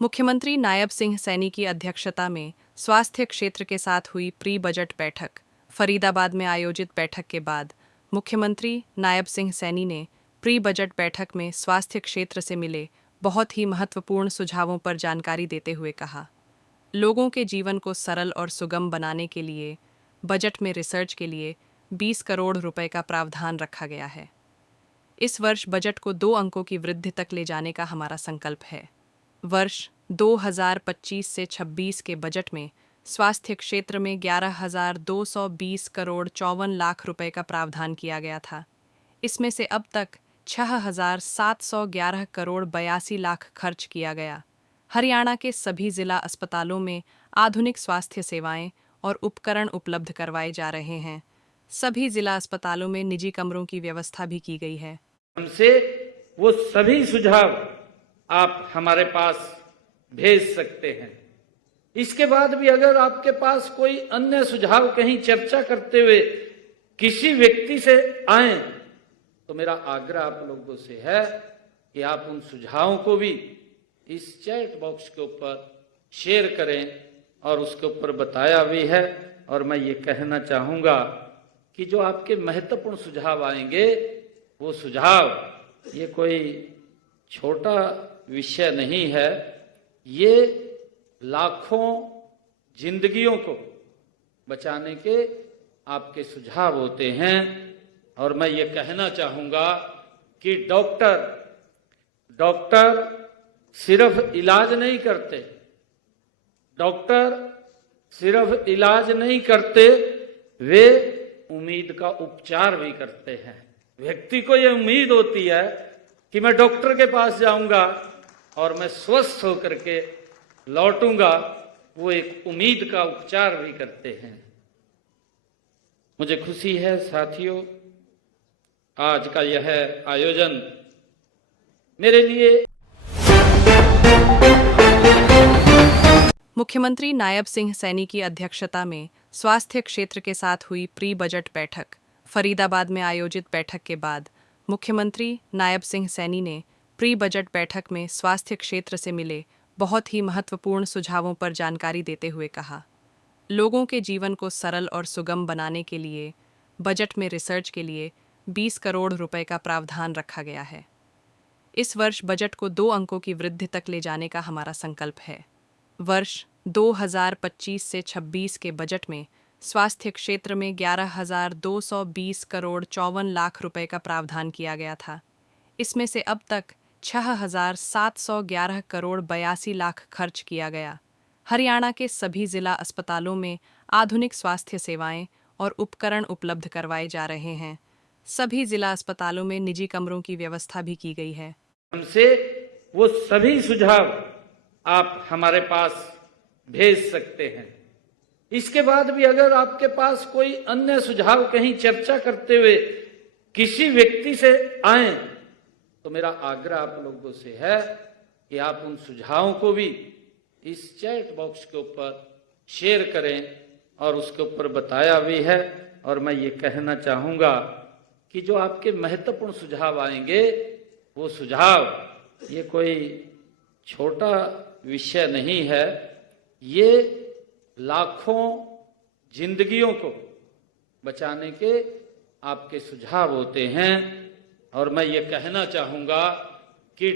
मुख्यमंत्री नायब सिंह सैनी की अध्यक्षता में स्वास्थ्य क्षेत्र के साथ हुई प्री बजट बैठक। फरीदाबाद में आयोजित बैठक के बाद मुख्यमंत्री नायब सिंह सैनी ने प्री बजट बैठक में स्वास्थ्य क्षेत्र से मिले बहुत ही महत्वपूर्ण सुझावों पर जानकारी देते हुए कहा, लोगों के जीवन को सरल और सुगम बनाने के लिए बजट में रिसर्च के लिए 20 करोड़ रुपए का प्रावधान रखा गया है। इस वर्ष बजट को 2 अंकों की वृद्धि तक ले जाने का हमारा संकल्प है। वर्ष 2025 से 26 के बजट में स्वास्थ्य क्षेत्र में 11,220 करोड़ 54 लाख रुपए का प्रावधान किया गया था। इसमें से अब तक 6,711 करोड़ 82 लाख खर्च किया गया। हरियाणा के सभी जिला अस्पतालों में आधुनिक स्वास्थ्य सेवाएं और उपकरण उपलब्ध करवाए जा रहे हैं। सभी जिला अस्पतालों में निजी कमरों की व्यवस्था भी की गई है। हमसे वो सभी सुझाव आप हमारे पास भेज सकते हैं। इसके बाद भी अगर आपके पास कोई अन्य सुझाव कहीं चर्चा करते हुए किसी व्यक्ति से आए तो मेरा आग्रह आप लोगों से है कि आप उन सुझावों को भी इस चैट बॉक्स के ऊपर शेयर करें और उसके ऊपर बताया भी है। और मैं ये कहना चाहूंगा कि जो आपके महत्वपूर्ण सुझाव आएंगे वो सुझाव ये कोई छोटा विषय नहीं है, ये लाखों जिंदगियों को बचाने के आपके सुझाव होते हैं। और मैं ये कहना चाहूंगा कि डॉक्टर सिर्फ इलाज नहीं करते, डॉक्टर सिर्फ इलाज नहीं करते, वे उम्मीद का उपचार भी करते हैं। व्यक्ति को ये उम्मीद होती है कि मैं डॉक्टर के पास जाऊंगा और मैं स्वस्थ होकर के लौटूंगा, वो एक उम्मीद का उपचार भी करते हैं। मुझे खुशी है साथियों, आज का यह आयोजन मेरे लिए। मुख्यमंत्री नायब सिंह सैनी की अध्यक्षता में स्वास्थ्य क्षेत्र के साथ हुई प्री बजट बैठक। फरीदाबाद में आयोजित बैठक के बाद मुख्यमंत्री नायब सिंह सैनी ने प्री बजट बैठक में स्वास्थ्य क्षेत्र से मिले बहुत ही महत्वपूर्ण सुझावों पर जानकारी देते हुए कहा, लोगों के जीवन को सरल और सुगम बनाने के लिए बजट में रिसर्च के लिए 20 करोड़ रुपए का प्रावधान रखा गया है। इस वर्ष बजट को 2 अंकों की वृद्धि तक ले जाने का हमारा संकल्प है। वर्ष 2025 से 26 के बजट में स्वास्थ्य क्षेत्र में 11,220 करोड़ 54 लाख रुपए का प्रावधान किया गया था। इसमें से अब तक 6,711 करोड़ 82 लाख खर्च किया गया। हरियाणा के सभी जिला अस्पतालों में आधुनिक स्वास्थ्य सेवाएं और उपकरण उपलब्ध करवाए जा रहे हैं। सभी जिला अस्पतालों में निजी कमरों की व्यवस्था भी की गई है। हमसे वो सभी सुझाव आप हमारे पास भेज सकते हैं। इसके बाद भी अगर आपके पास कोई अन्य सुझाव कहीं चर्चा करते हुए किसी व्यक्ति से आए तो मेरा आग्रह आप लोगों से है कि आप उन सुझावों को भी इस चैट बॉक्स के ऊपर शेयर करें और उसके ऊपर बताया भी है। और मैं ये कहना चाहूंगा कि जो आपके महत्वपूर्ण सुझाव आएंगे वो सुझाव ये कोई छोटा विषय नहीं है, ये लाखों जिंदगियों को बचाने के आपके सुझाव होते हैं। और मैं ये कहना चाहूंगा कि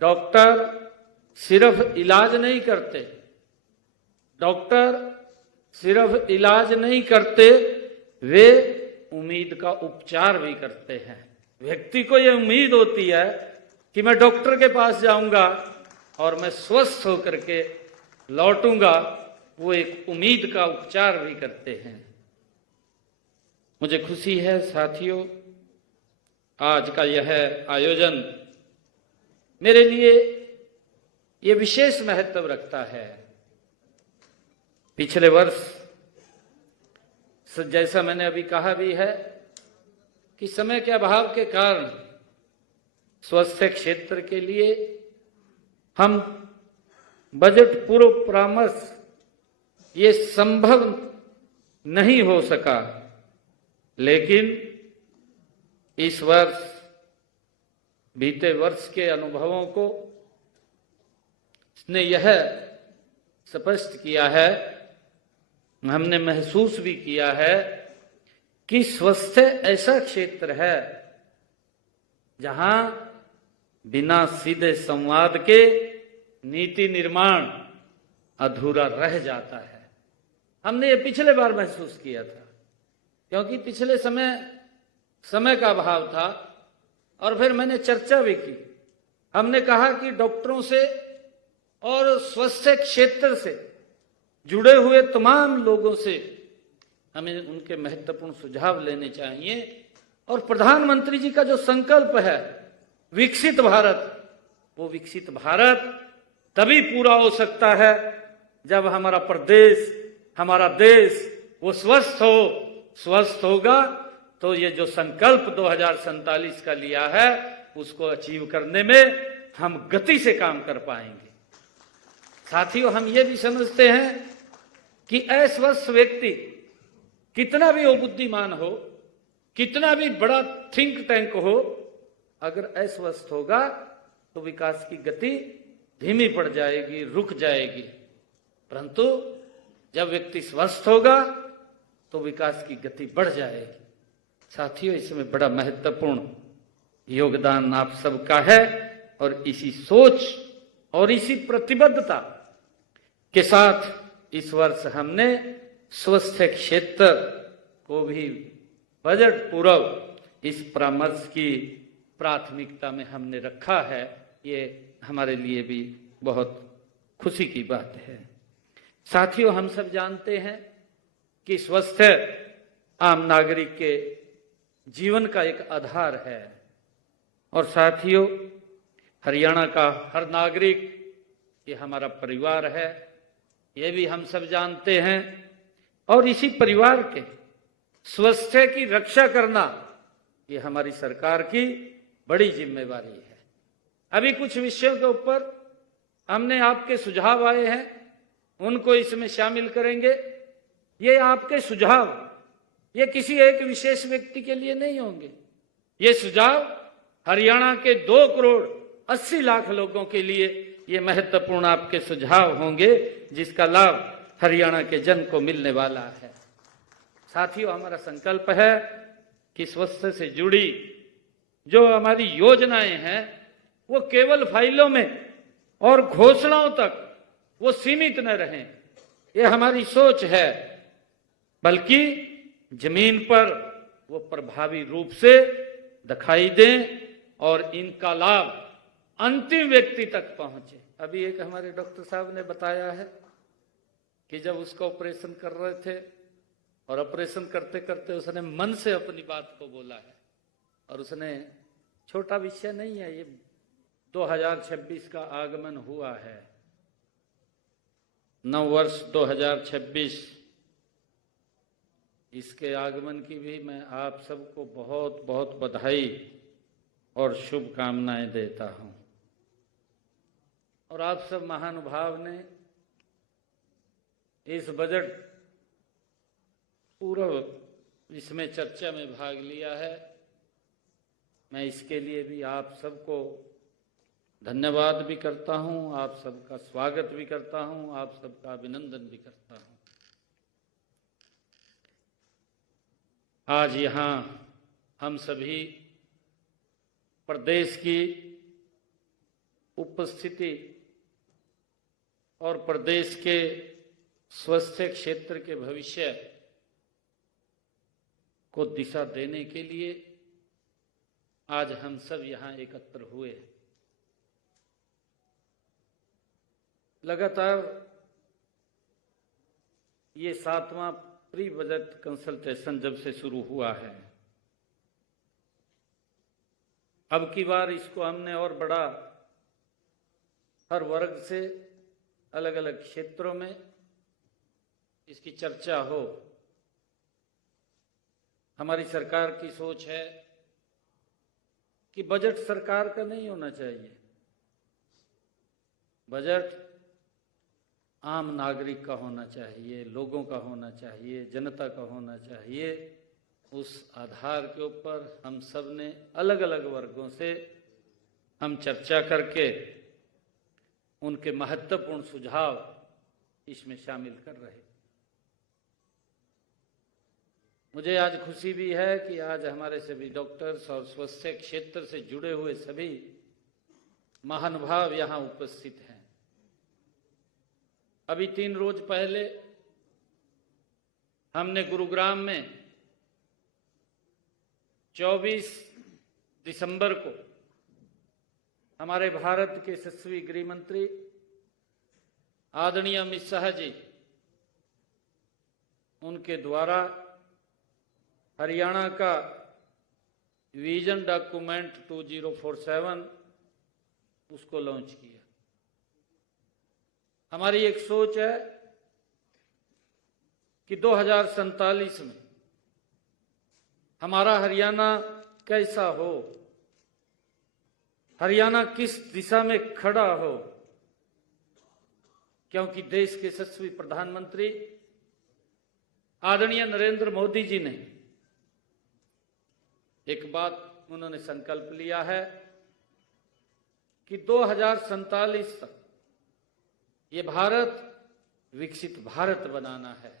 डॉक्टर सिर्फ इलाज नहीं करते, डॉक्टर सिर्फ इलाज नहीं करते, वे उम्मीद का उपचार भी करते हैं। व्यक्ति को ये उम्मीद होती है कि मैं डॉक्टर के पास जाऊंगा और मैं स्वस्थ होकर के लौटूंगा, वो एक उम्मीद का उपचार भी करते हैं। मुझे खुशी है साथियों, आज का यह आयोजन मेरे लिए ये विशेष महत्व रखता है। पिछले वर्ष जैसा मैंने अभी कहा भी है कि समय के अभाव के कारण स्वास्थ्य क्षेत्र के लिए हम बजट पूर्व परामर्श ये संभव नहीं हो सका, लेकिन इस वर्ष बीते वर्ष के अनुभवों को इसने यह स्पष्ट किया है, हमने महसूस भी किया है कि स्वास्थ्य ऐसा क्षेत्र है जहां बिना सीधे संवाद के नीति निर्माण अधूरा रह जाता है। हमने ये पिछले बार महसूस किया था, क्योंकि पिछले समय का अभाव था, और फिर मैंने चर्चा भी की। हमने कहा कि डॉक्टरों से और स्वास्थ्य क्षेत्र से जुड़े हुए तमाम लोगों से हमें उनके महत्वपूर्ण सुझाव लेने चाहिए, और प्रधानमंत्री जी का जो संकल्प है विकसित भारत, वो विकसित भारत तभी पूरा हो सकता है जब हमारा प्रदेश, हमारा देश वो स्वस्थ होगा। तो ये जो संकल्प 2047 का लिया है उसको अचीव करने में हम गति से काम कर पाएंगे। साथियों, हम ये भी समझते हैं कि अस्वस्थ व्यक्ति कितना भी वो बुद्धिमान हो, कितना भी बड़ा थिंक टैंक हो, अगर अस्वस्थ होगा तो विकास की गति धीमी पड़ जाएगी, रुक जाएगी। परंतु जब व्यक्ति स्वस्थ होगा तो विकास की गति बढ़ जाएगी। साथियों, इसमें बड़ा महत्वपूर्ण योगदान आप सबका है, और इसी सोच और इसी प्रतिबद्धता के साथ इस वर्ष हमने स्वास्थ्य क्षेत्र को भी बजट पूर्व इस परामर्श की प्राथमिकता में हमने रखा है। ये हमारे लिए भी बहुत खुशी की बात है। साथियों, हम सब जानते हैं कि स्वास्थ्य आम नागरिक के जीवन का एक आधार है, और साथियों, हरियाणा का हर नागरिक ये हमारा परिवार है, ये भी हम सब जानते हैं, और इसी परिवार के स्वास्थ्य की रक्षा करना ये हमारी सरकार की बड़ी जिम्मेवारी है। अभी कुछ विषयों के ऊपर हमने आपके सुझाव आए हैं, उनको इसमें शामिल करेंगे। ये आपके सुझाव ये किसी एक विशेष व्यक्ति के लिए नहीं होंगे, ये सुझाव हरियाणा के 2 करोड़ 80 लाख लोगों के लिए ये महत्वपूर्ण आपके सुझाव होंगे, जिसका लाभ हरियाणा के जन को मिलने वाला है। साथियों, हमारा संकल्प है कि स्वास्थ्य से जुड़ी जो हमारी योजनाएं हैं वो केवल फाइलों में और घोषणाओं तक वो सीमित न रहें, ये हमारी सोच है, बल्कि जमीन पर वो प्रभावी रूप से दिखाई दें और इनका लाभ अंतिम व्यक्ति तक पहुंचे। अभी एक हमारे डॉक्टर साहब ने बताया है कि जब उसका ऑपरेशन कर रहे थे और ऑपरेशन करते करते उसने मन से अपनी बात को बोला है, और उसने, छोटा विषय नहीं है ये, 2026 का आगमन हुआ है, नव वर्ष 2026, इसके आगमन की भी मैं आप सबको बहुत बहुत बधाई और शुभकामनाएं देता हूं। और आप सब महानुभाव ने इस बजट पूर्व इसमें चर्चा में भाग लिया है, मैं इसके लिए भी आप सबको धन्यवाद भी करता हूं, आप सबका स्वागत भी करता हूं, आप सबका अभिनंदन भी करता हूं। आज यहां हम सभी प्रदेश की उपस्थिति और प्रदेश के स्वास्थ्य क्षेत्र के भविष्य को दिशा देने के लिए आज हम सब यहां एकत्र हुए। लगातार ये 7वां प्री बजट कंसल्टेशन जब से शुरू हुआ है, अब की बार इसको हमने और बड़ा, हर वर्ग से अलग अलग क्षेत्रों में इसकी चर्चा हो। हमारी सरकार की सोच है कि बजट सरकार का नहीं होना चाहिए, बजट आम नागरिक का होना चाहिए, लोगों का होना चाहिए, जनता का होना चाहिए। उस आधार के ऊपर हम सब ने अलग अलग वर्गों से हम चर्चा करके उनके महत्वपूर्ण सुझाव इसमें शामिल कर रहे। मुझे आज खुशी भी है कि आज हमारे सभी डॉक्टर्स और स्वास्थ्य क्षेत्र से जुड़े हुए सभी महानुभाव यहां उपस्थित हैं। अभी 3 रोज पहले हमने गुरुग्राम में 24 दिसंबर को हमारे भारत के यशस्वी गृह मंत्री आदरणीय अमित शाह जी, उनके द्वारा हरियाणा का विजन डॉक्यूमेंट 2047 उसको लॉन्च किया। हमारी एक सोच है कि 2047 में हमारा हरियाणा कैसा हो, हरियाणा किस दिशा में खड़ा हो, क्योंकि देश के यशस्वी प्रधानमंत्री आदरणीय नरेंद्र मोदी जी ने एक बात उन्होंने संकल्प लिया है कि 2047 तक ये भारत विकसित भारत बनाना है।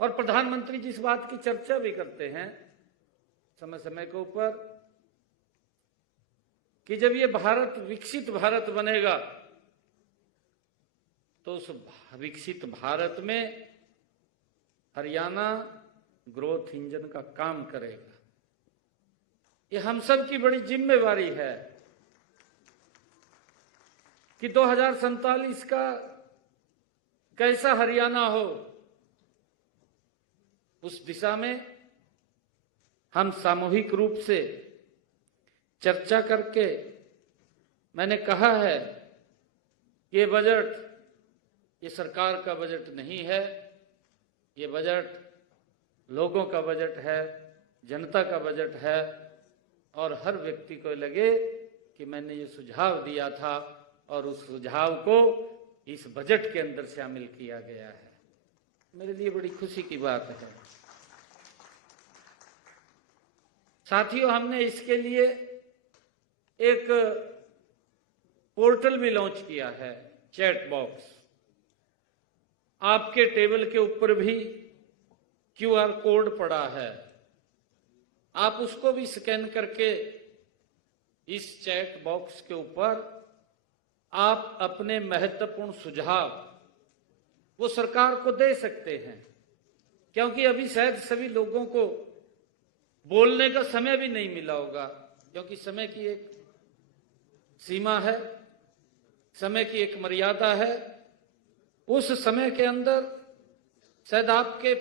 और प्रधानमंत्री जी इस बात की चर्चा भी करते हैं समय समय के ऊपर कि जब ये भारत विकसित भारत बनेगा तो उस विकसित भारत में हरियाणा ग्रोथ इंजन का काम करेगा। ये हम सब की बड़ी जिम्मेवारी है कि 2047 का कैसा हरियाणा हो, उस दिशा में हम सामूहिक रूप से चर्चा करके, मैंने कहा है ये बजट ये सरकार का बजट नहीं है, ये बजट लोगों का बजट है, जनता का बजट है। और हर व्यक्ति को लगे कि मैंने ये सुझाव दिया था और उस सुझाव को इस बजट के अंदर शामिल किया गया है। मेरे लिए बड़ी खुशी की बात है। साथियों, हमने इसके लिए एक पोर्टल भी लॉन्च किया है, चैट बॉक्स। आपके टेबल के ऊपर भी QR कोड पड़ा है, आप उसको भी स्कैन करके इस चैट बॉक्स के ऊपर आप अपने महत्वपूर्ण सुझाव वो सरकार को दे सकते हैं, क्योंकि अभी शायद सभी लोगों को बोलने का समय भी नहीं मिला होगा, क्योंकि समय की एक सीमा है, समय की एक मर्यादा है। उस समय के अंदर शायद आपके